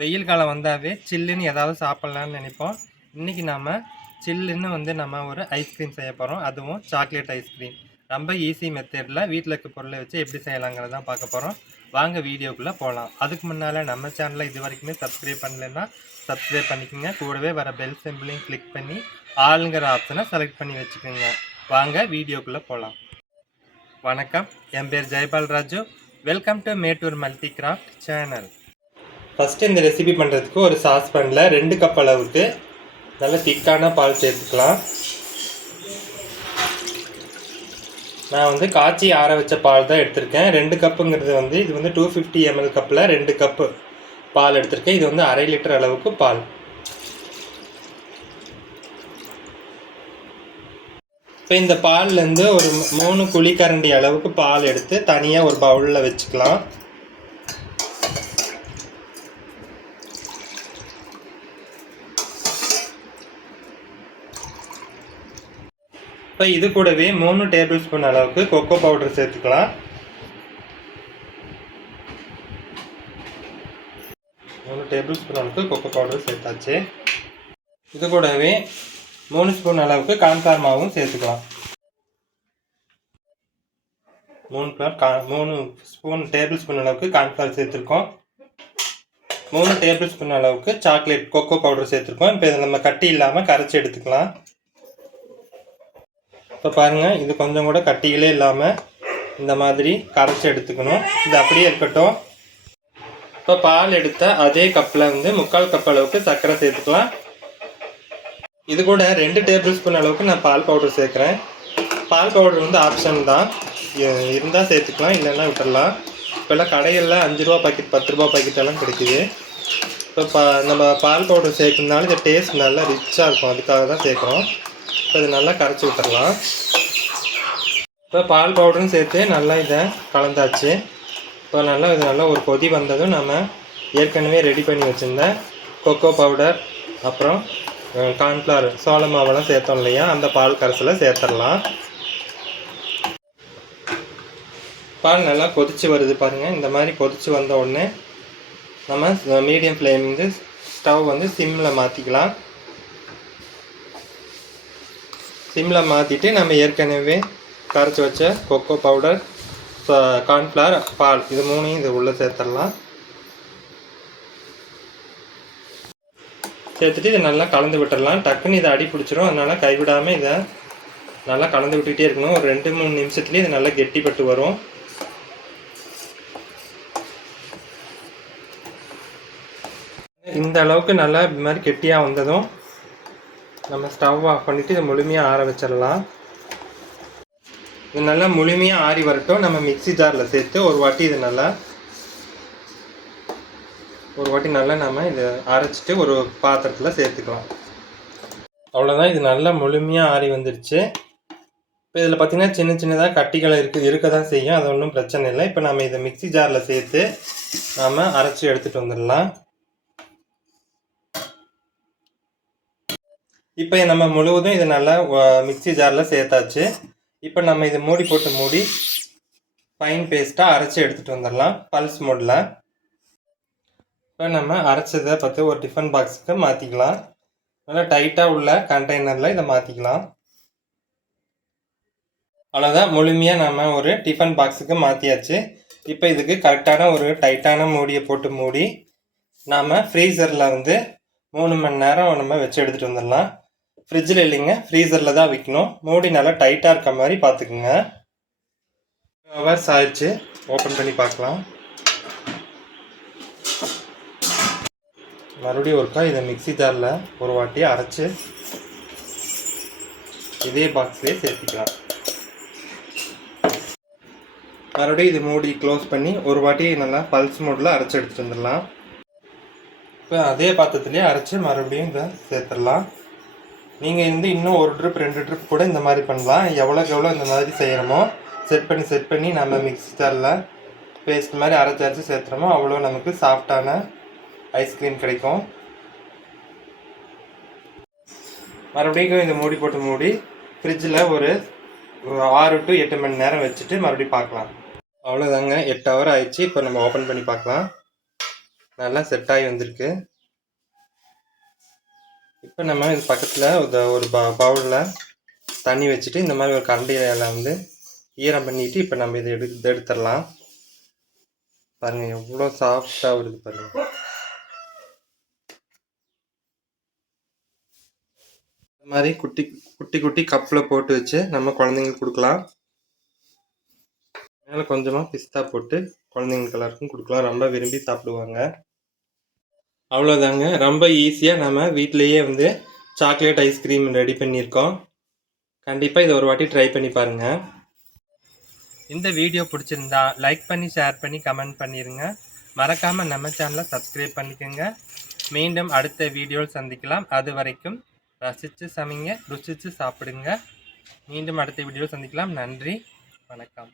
வெயில் காலம் வந்தாவே சில்லுன்னு ஏதாவது சாப்பிட்லான்னு நினைப்போம். இன்றைக்கி நாம் சில்லுன்னு வந்து நம்ம ஒரு ஐஸ்கிரீம் செய்ய போகிறோம் அதுவும் சாக்லேட் ஐஸ்கிரீம் ரொம்ப ஈஸி மெத்தடில் வீட்டில் இருக்க பொருளை வச்சு எப்படி செய்யலாங்கிறத தான் பார்க்க போகிறோம் வாங்க வீடியோக்குள்ளே போகலாம் அதுக்கு முன்னால் நம்ம சேனலை இது வரைக்குமே சப்ஸ்கிரைப் பண்ணலைன்னா சப்ஸ்கிரைப் பண்ணிக்கோங்க. கூடவே வர பெல் சிம்பிளையும் கிளிக் பண்ணி ஆளுங்கிற ஆப்ஷனை செலக்ட் பண்ணி வச்சுக்கோங்க. வாங்க வீடியோக்குள்ளே போகலாம் வணக்கம். என் பேர் Jayapal Raju. Welcome to Mettur multi craft channel first இந்த ரெசிபி பண்ணுறதுக்கு ஒரு சாஸ் பண்ணல ரெண்டு கப் அளவுக்கு நல்ல திக்கான பால் சேர்த்துக்கலாம். நான் வந்து காய்ச்சி ஆற வச்ச பால் தான் எடுத்திருக்கேன். ரெண்டு கப்புங்கிறது வந்து இது வந்து டூ ஃபிஃப்டி எம்எல் கப்பில் ரெண்டு கப்பு பால் எடுத்திருக்கேன். இது வந்து அரை லிட்டர் அளவுக்கு பால். இப்போ இந்த பால்லேருந்து ஒரு மூணு குழிக்கரண்டி அளவுக்கு பால் எடுத்து தனியாக ஒரு பவுலில் வச்சுக்கலாம். இப்போ இது கூடவே மூணு டேபிள் ஸ்பூன் அளவுக்கு கொக்கோ பவுடர் சேர்த்துக்கலாம். மூணு டேபிள் ஸ்பூன் அளவுக்கு கொக்கோ பவுடர் சேர்த்தாச்சு. இது கூடவே மூணு ஸ்பூன் அளவுக்கு கான்ஃபிளார் மாவும் சேர்த்துக்கலாம். மூணு பிளார் கா மூணு ஸ்பூன் டேபிள் ஸ்பூன் அளவுக்கு கான்ஃபிளார் சேர்த்துருக்கோம். மூணு டேபிள் ஸ்பூன் அளவுக்கு சாக்லேட் கொக்கோ பவுடர் சேர்த்துருக்கோம். இப்போ இதை நம்ம கட்டி இல்லாமல் கரைச்சி எடுத்துக்கலாம். இப்போ பாருங்கள் இது கொஞ்சம் கூட கட்டிகளே இல்லாமல் இந்த மாதிரி கரைச்சி எடுத்துக்கணும். இது அப்படியே இருக்கட்டும். இப்போ பால் எடுத்த அதே கப்பில் வந்து முக்கால் கப் அளவுக்கு சர்க்கரை சேர்த்துக்கலாம். இது கூட ரெண்டு டேபிள் ஸ்பூன் அளவுக்கு நான் பால் பவுடர் சேர்க்குறேன். பால் பவுடர் வந்து ஆப்ஷன் தான். இருந்தால் சேர்த்துக்கலாம் இல்லைன்னா விட்டுடலாம் இப்போல்லாம் கடைகளில் அஞ்சு ரூபா பாக்கெட் பத்து ரூபா பாக்கெட்டெல்லாம் கிடைக்குது. இப்போ பா நம்ம பால் பவுடர் சேர்க்கறதுனால இந்த டேஸ்ட் நல்லா ரிச்சாக இருக்கும். அதுக்காக தான் சேர்க்குறோம். இப்போ இது நல்லா கரைச்சி விட்டுடலாம் இப்போ பால் பவுடரும் சேர்த்து நல்லா இதை கலந்தாச்சு. இப்போ நல்லா இது நல்லா ஒரு கொதி வந்ததும் நம்ம ஏற்கனவே ரெடி பண்ணி வச்சுருந்த கொக்கோ பவுடர் அப்புறம் கார்ன்ஃப்ளவர் சோள மாவெல்லாம் சேர்த்தோம் இல்லையா? அந்த பால் கரைசலை சேர்த்துடலாம் பால் நல்லா கொதிச்சு வருது பாருங்கள் இந்த மாதிரி கொதிச்சு வந்த உடனே நம்ம மீடியம் ஃப்ளேம் வந்து ஸ்டவ் வந்து சிம்மில் மாற்றிக்கலாம் சிம்மில் மாற்றிட்டு நம்ம ஏற்கனவே கரைச்சி வச்ச கொக்கோ பவுடர் கார்ன்ஃப்ளவர் பால் இது மூணையும் இது உள்ளே சேர்த்துடலாம் சேர்த்துட்டு இதை நல்லா கலந்து விட்டுடலாம் டக்குன்னு இதை அடி பிடிச்சிரும். அதனால் கைவிடாமல் இதை நல்லா கலந்து விட்டுக்கிட்டே இருக்கணும். ஒரு ரெண்டு மூணு நிமிஷத்துலேயே இது நல்லா கெட்டிப்பட்டு வரும். இந்த அளவுக்கு நல்லா இது மாதிரி கெட்டியாக வந்ததும் நம்ம ஸ்டவ் ஆஃப் பண்ணிவிட்டு இதை முழுமையாக ஆற வச்சிடலாம். இது நல்லா முழுமையாக ஆறி வரட்டும். நம்ம மிக்ஸி ஜாரில் சேர்த்து ஒரு வாட்டி இது நல்லா ஒரு வாட்டி நல்லா நம்ம இதை அரைச்சிட்டு ஒரு பாத்திரத்தில் சேர்த்துக்கலாம். அவ்வளோதான் இது நல்லா முழுமையாக ஆறி வந்துடுச்சு இப்போ இதில் பார்த்தீங்கன்னா சின்ன சின்னதாக கட்டிகளை இருக்குது இருக்க தான் செய்யும். அது ஒன்றும் பிரச்சனை இல்லை. இப்போ நம்ம இதை மிக்ஸி ஜாரில் சேர்த்து நாம் அரைச்சி எடுத்துகிட்டு வந்துடலாம். இப்போ நம்ம முழுவதும் இதை நல்லா மிக்ஸி ஜாரில் சேர்த்தாச்சு. இப்போ நம்ம இதை மூடி போட்டு மூடி ஃபைன் பேஸ்ட்டாக அரைச்சி எடுத்துகிட்டு வந்துடலாம் பல்ஸ் மோடில் இப்போ நம்ம அரைச்சதை பார்த்து ஒரு டிஃபன் பாக்ஸுக்கு மாற்றிக்கலாம் நல்லா டைட்டாக உள்ள கண்டெய்னரில் இதை மாற்றிக்கலாம் அவ்வளோதான் முழுமையாக நம்ம ஒரு டிஃபன் பாக்ஸுக்கு மாற்றியாச்சு இப்போ இதுக்கு கரெக்டான ஒரு டைட்டான மூடியை போட்டு மூடி நாம் ஃப்ரீசரில் வந்து மூணு மணி நேரம் நம்ம வச்சு எடுத்துகிட்டு வந்துடலாம். ஃப்ரிட்ஜில் இல்லைங்க. ஃப்ரீசரில் தான் விற்கணும் மூடி நல்லா டைட்டாக இருக்க மாதிரி பார்த்துக்குங்க. ஹவர்ஸ் ஆயிடுச்சு. ஓப்பன் பண்ணி பார்க்கலாம். மறுபடியும் ஒருக்கா இதை மிக்ஸி ஜாரில் ஒரு வாட்டி அரைச்சி இதே பாக்ஸ்லேயே சேர்த்துக்கலாம். மறுபடியும் இது மூடி க்ளோஸ் பண்ணி ஒரு வாட்டி நல்லா பல்ஸ் மூடில் அரைச்சி எடுத்துகிட்டு வந்துடலாம். இப்போ அதே பாத்திரத்துலேயே அரைச்சி மறுபடியும் இதை சேர்த்துடலாம். நீங்கள் வந்து இன்னும் ஒரு ட்ரிப் ரெண்டு ட்ரிப் கூட இந்த மாதிரி பண்ணலாம். எவ்வளோக்கு எவ்வளோ இந்த மாதிரி செய்கிறோமோ செட் பண்ணி செட் பண்ணி நம்ம மிக்ஸ் ஜாரில் பேஸ்ட் மாதிரி அரைச்சி அரைச்சி சேர்த்துறோமோ அவ்வளோ நமக்கு சாஃப்டான ஐஸ்கிரீம் கிடைக்கும். மறுபடியும் இதை மூடி போட்டு மூடி ஃப்ரிட்ஜில் ஒரு ஆறு டு எட்டு மணி நேரம் வச்சுட்டு மறுபடியும் பார்க்கலாம். அவ்வளோதாங்க எட்டு ஹவர் ஆயிடுச்சு. இப்போ நம்ம ஓப்பன் பண்ணி பார்க்கலாம். நல்லா செட் ஆகி வந்திருக்கு. இப்போ நம்ம இது பக்கத்தில் ஒரு ப பவுலில் தண்ணி வச்சுட்டு இந்த மாதிரி ஒரு கரண்டியில் வந்து ஈரம் பண்ணிட்டு இப்போ நம்ம இதை எடு எடுத்துடலாம். பாருங்க எவ்வளோ சாஃப்டாக வருது பாருங்கள் இந்த மாதிரி குட்டி குட்டி குட்டி கப்பில் போட்டு வச்சு நம்ம குழந்தைங்களுக்கு கொடுக்கலாம். மேலே கொஞ்சமாக பிஸ்தா போட்டு குழந்தைங்களுக்கு எல்லாருக்கும் கொடுக்கலாம். ரொம்ப விரும்பி சாப்பிடுவாங்க. அவ்வளோதாங்க ரொம்ப ஈஸியாக நம்ம வீட்டிலையே வந்து சாக்லேட் ஐஸ்கிரீம் ரெடி பண்ணியிருக்கோம். கண்டிப்பாக இதை ஒரு வாட்டி ட்ரை பண்ணி பாருங்கள் இந்த வீடியோ பிடிச்சிருந்தா லைக் பண்ணி ஷேர் பண்ணி கமெண்ட் பண்ணிடுங்க மறக்காமல் நம்ம சேனலை சப்ஸ்கிரைப் பண்ணிக்கோங்க. மீண்டும் அடுத்த வீடியோவில் சந்திக்கலாம். அது வரைக்கும் ரசித்து சமைங்க ருசித்து சாப்பிடுங்க. மீண்டும் அடுத்த வீடியோவில் சந்திக்கலாம். நன்றி. வணக்கம்.